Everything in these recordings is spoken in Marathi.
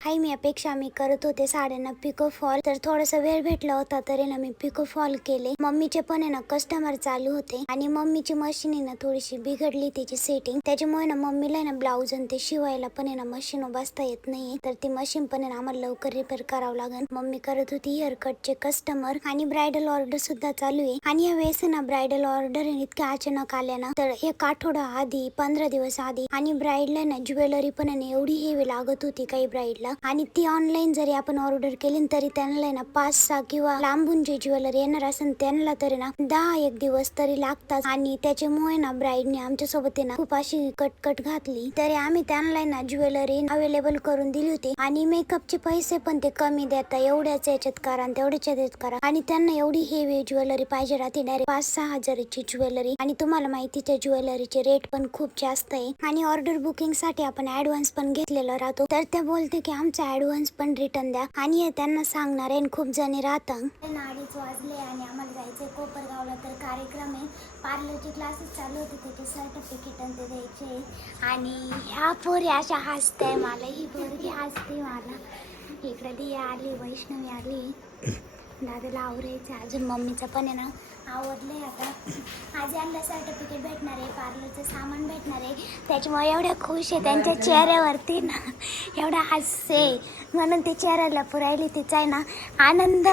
हाय, मी अपेक्षा मी करत होते साड्यांना पिको फॉल. तर थोडासा वेळ भेटला होता तरी ना मी पिको फॉल केले. मम्मीचे पण आहे ना कस्टमर चालू होते आणि मम्मीची मशीन आहे ना थोडीशी बिघडली त्याची सेटिंग. त्याच्यामुळे ना मम्मीला ना ब्लाऊज आणि ते शिवायला पण आहे ना मशीन बसता येत नाही. तर ती मशीन पण आहे ना आम्हाला लवकर रिपेअर करावं लागेल. मम्मी करत होती हेअर कटचे कस्टमर आणि ब्रायडल ऑर्डर सुद्धा चालू आहे. आणि या वेळेस ना ब्रायडल ऑर्डर इतक्या अचानक आल्या ना, तर एक आठवडा आधी 15 दिवस आधी. आणि ब्राईडला ना ज्वेलरी पण आहे ना एवढी हेवी लागत होती काही ब्राईडला. आणि ती ऑनलाईन जरी आपण ऑर्डर केली तरी त्यांना ना 5-6 किंवा लांबून जे ज्वेलरी येणार असेल त्यांना तरी ना 10-1 दिवस तरी लागतात. आणि त्याच्यामुळे ना ब्राईडने आमच्या सोबत ना खूप अशी कटकट घातली. तरी आम्ही त्यांना ना ज्वेलरी अवेलेबल करून दिली होती. आणि मेकअपचे पैसे पण ते कमी देतात, एवढ्याच याच्यात करा तेवढ्याच याच्यात करा. आणि त्यांना एवढी हेवी ज्वेलरी पाहिजे राहते, डायरेक्ट 5-6 हजाराची ज्वेलरी. आणि तुम्हाला माहिती त्या ज्वेलरीचे रेट पण खूप जास्त आहे. आणि ऑर्डर बुकिंग साठी आपण ऍडव्हान्स पण घेतलेला राहतो. तर त्या बोलते की आमचा ऍडव्हान्स पण रिटर्न द्या. आणि हे त्यांना सांगणार आहे. खूप जणी राहतात. 2:30 वाजले आणि आम्हाला जायचंय कोपरगावला. तर कार्यक्रम आहे, पार्लरचे क्लासेस चालू होते, त्याचे सर्टिफिकेट ते द्यायचे. आणि ह्या पोरी अशा हसते मला, ही पोरगी हसते मला. इकडे दिया आली, वैष्णवी आली, दादाला आवरायचं अजून. मम्मीचं पण आहे ना आवडलंय. आता आज यांना सर्टिफिकेट भेटणार आहे, पार्लरचं सामान भेटणार आहे. त्याच्यामुळे एवढ्या खुश आहे त्यांच्या चेहऱ्यावरती ना, एवढा हास्य म्हणून ते चेहऱ्याला पुरायली. तिचा आहे ना आनंद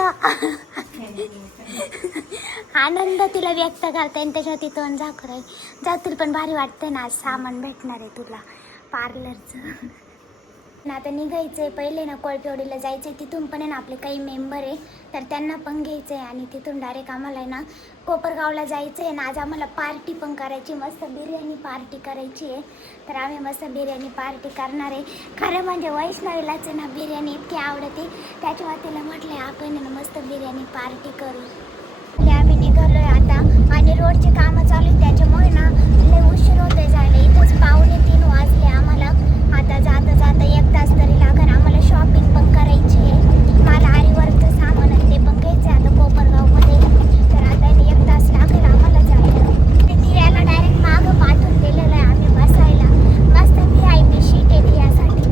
आनंद तिला व्यक्त करते आणि त्याच्यावर ती तोंड झाकराय जातील. पण भारी वाटतंय ना, आज सामान भेटणार आहे तुला पार्लरचं. ना आता निघायचंय, पहिले ना कोळपेवाडीला जायचंय. तिथून पण आहे ना आपले काही मेंबर आहे, तर त्यांना पण घ्यायचंय. आणि तिथून डायरेक्ट आम्हाला आहे ना कोपरगावला जायचंय. ना आज आम्हाला पार्टी पण करायची, मस्त बिर्याणी पार्टी करायची आहे. तर आम्ही मस्त बिर्याणी पार्टी करणार आहे. खरं म्हणजे वैष्णवीलाच आहे ना बिर्याणी इतकी आवडते, त्याच्यामुळे तिला म्हटलंय आपण ना मस्त बिर्याणी पार्टी करू. आम्ही निघालोय आता आणि रोडचे कामं चालू आहेत, त्याच्यामुळे ना लय उशीर होतोय जायला. इथंच 2:45 वाजले आम्हाला. आता जाता जाता 1 तास तरी लागेल. आम्हाला शॉपिंग पण करायची आहे. मला आरीवर्कचं सामान आहे ते पण घ्यायचं आहे आता कोपरगावमध्ये. तर आता 1 तास लागेल आम्हाला जायला. दियाला डायरेक्ट मागं पाठवून दिलेलं आहे आम्ही बसायला. मस्त VIP शीट आहे दियासाठी.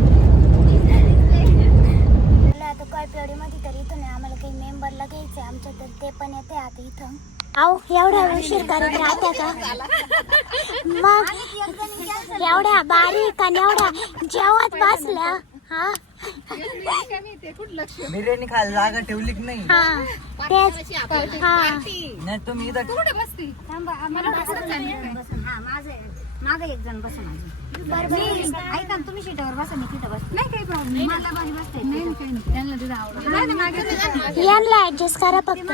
आता कळपेवाडीमध्ये तर इथून आहे, आम्हाला काही मेंबरला घ्यायचं आहे आमच्या, तर ते पण येते आता इथं. आहो, एवढा उशीर करत राहत्या का मग? एवढ्या बारीक आणि एवढ्या जेवत बसल्या. हा, बिर्याणी खायला जागा ठेवली की नाही? हा तेच. हा नाही तुम्ही इथं मागे एक जण बसून ऐका तुम्ही सीटावर बसा, मी तिथं बस. नाही काही प्रॉब्लेम, मला बारी बसते. त्यांना तिथं आवडत, यांना ऍडजस्ट करा फक्त.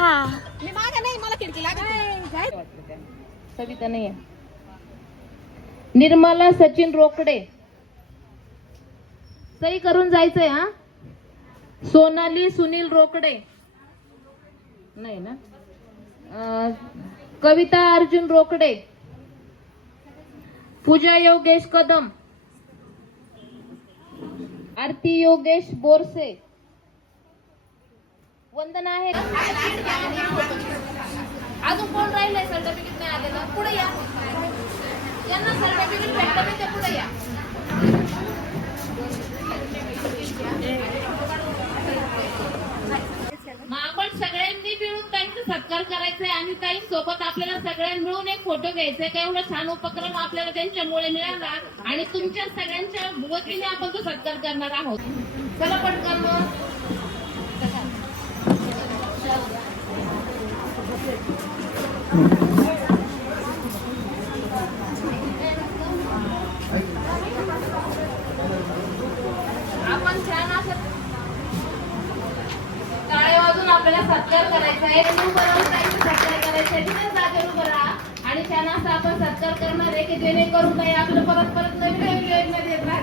हा, सविता नाही आहे. निर्मला सचिन रोकडे, सही करून जायचंय. हा, सोनाली सुनील रोकडे नाही ना. कविता अर्जुन रोकडे, पूजा योगेश कदम, आरती योगेश बोरसे, वंदना आहे. अजून कोण राहिलंय सर्टिफिकेट नाही आलेलं? पुढे या, यांना सर्टिफिकेट भेटलं नाही ते पुढे या. मग आपण सगळ्यांनी मिळून ताईंचा सत्कार करायचा आहे. आणि ताई सोबत आपल्याला सगळ्यांनी मिळून एक फोटो घ्यायचा आहे. एवढा छान उपक्रम आपल्याला त्यांच्यामुळे मिळाला आणि तुमच्या सगळ्यांच्या वतीने आपण तो सत्कार करणार आहोत. चला पटकन आपण छान असं टाळ्या वाजून आपल्याला सत्कार करायचा आहे. सत्कार करायचा आहे. तिथेच जागेवर उभं राहा आणि छान असं आपण सत्कार करणार आहे की जेणेकरून काही आपलं परत परत नवीन नवीन योजना देत राहणार.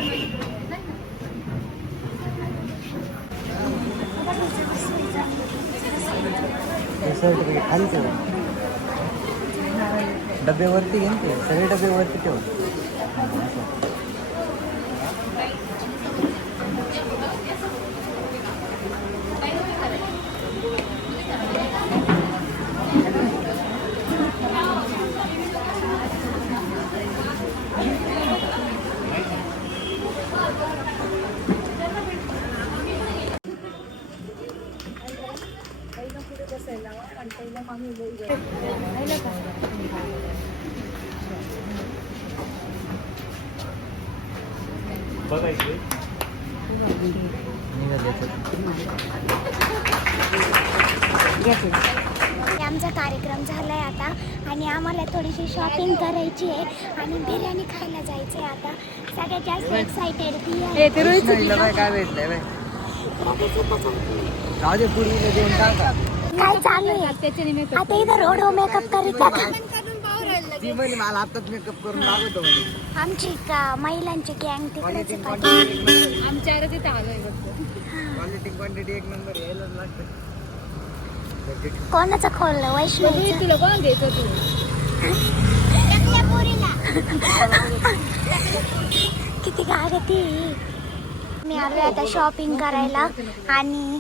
सर्टिफिकेट खाली ठेव, डब्यावरती घेऊन ते सगळे डब्यावरती ठेव. आमचा कार्यक्रम झालाय आता आणि आम्हाला थोडीशी शॉपिंग करायची आहे आणि बिर्याणी खायला जायचंय आता. सगळ्यात जास्त एक्साइटेड ती आहे. काय भेटलंय बाई जाऊ दे पूर्वीला देऊन टाका. काय चालू आहे आता इथं रोड मेकअप करीत आता. ती म्हणे मला आताच मेकअप करून लागतो म्हणे. आमची महिलांची गँग तिकडेच आहे. क्वालिटी क्वांटिटी एक नंबर यायलाच लागतं. कोणाचं खोललं? वैष्णवी तुला कोण द्यायचं तू किती गागती. मी आलोय आता शॉपिंग करायला आणि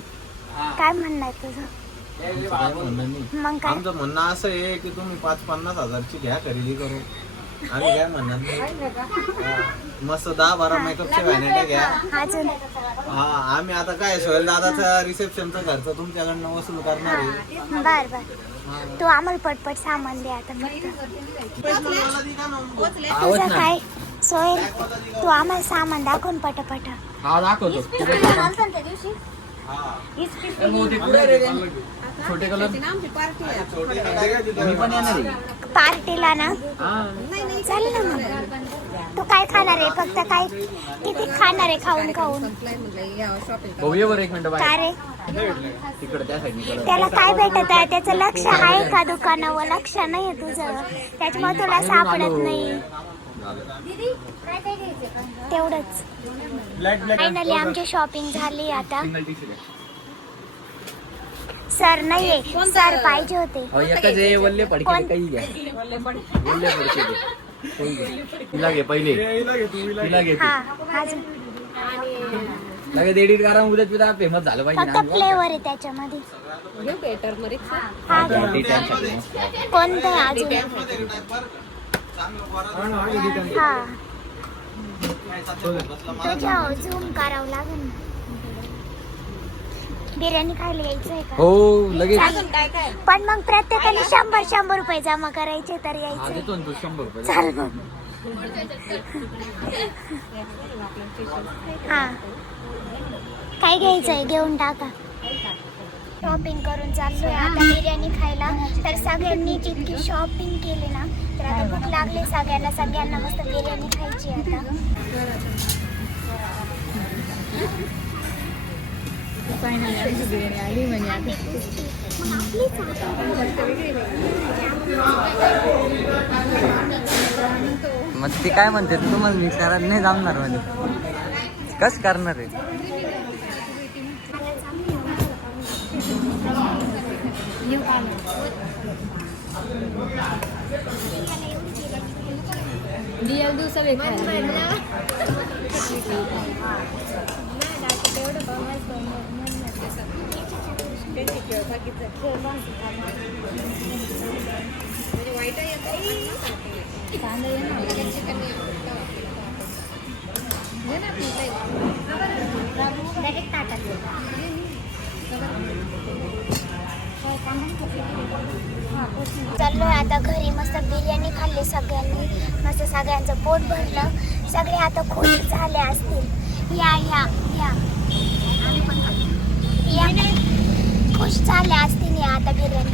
काय म्हणणार तुझं? मग काय आमचं म्हणणं असं आहे की तुम्ही 5-50 हजारची घ्या खरेदी करू. आम्ही काय म्हणणार नाही. मस्त 10-12 मेकअपच्या व्हॅनिटी घ्या. अजून हा आम्ही आता काय सोहेल दादाचा रिसेप्शनचा खर्च तुमच्याकडनं वसूल करणार आहे. बर बर तू आम्हाला पटपट सामान दे आता फक्त. तुझं काय सोहेल? तू आम्हाला सामान दाखवून पटापटा. हा दाखवतो. छोटे कलर मी पण येणार आहे पार्टीला ना. चालेल ना मग. तू काय खाणार आहे? फक्त काय किती खाणार आहे खाऊन खाऊन? बघूया बरं एक मिनिट का रे? तिकडे त्या साईडने त्याला काय भेटत आहे? त्याचं लक्ष आहे का दुकानावर? लक्ष नाहीये तुझं, त्याच्यामुळे तुला सापडत नाही. तेवढंच. फायनली आमची शॉपिंग झाली आता. सर नाहीये, सर पाहिजे होते. वल्ले पडके काही घ्या. वल्ले पडके तिला घे पहिले. तिला घे. हा अजून लगेच एडिट करा. उद्या तुला फेमस झालं फक्त फ्लेवर आहे त्याच्यामध्ये. हा घ्या. कोणतं आहे अजून? हा तुझ्या झूम करावं लागेल. बिर्याणी खायला यायचंय का? हो लगेच. पण मग प्रत्येकाने 100 रुपये जमा करायचे तर यायचं. देतो ना तू 100 रुपये. चाल मग. हा काय घ्यायचंय घेऊन टाका. शॉपिंग करून चाललोय आता बिर्याणी खायला. तर सगळ्यांनी जितकी शॉपिंग केली ना तर आता भूक लागली सगळ्यांना मस्त बिर्याणी खायची आता. मग ती काय म्हणते तुम्हाला मी करायला नाही जमणार म्हणजे कस करणार आहे? चाललोय आता घरी. मस्त बिर्याणी खाल्ली सगळ्यांनी. मस्त सगळ्यांचं पोट भरलं. सगळे आता खुश झाले असतील. या या या या खुश झाले असतील. या आता बिर्याणी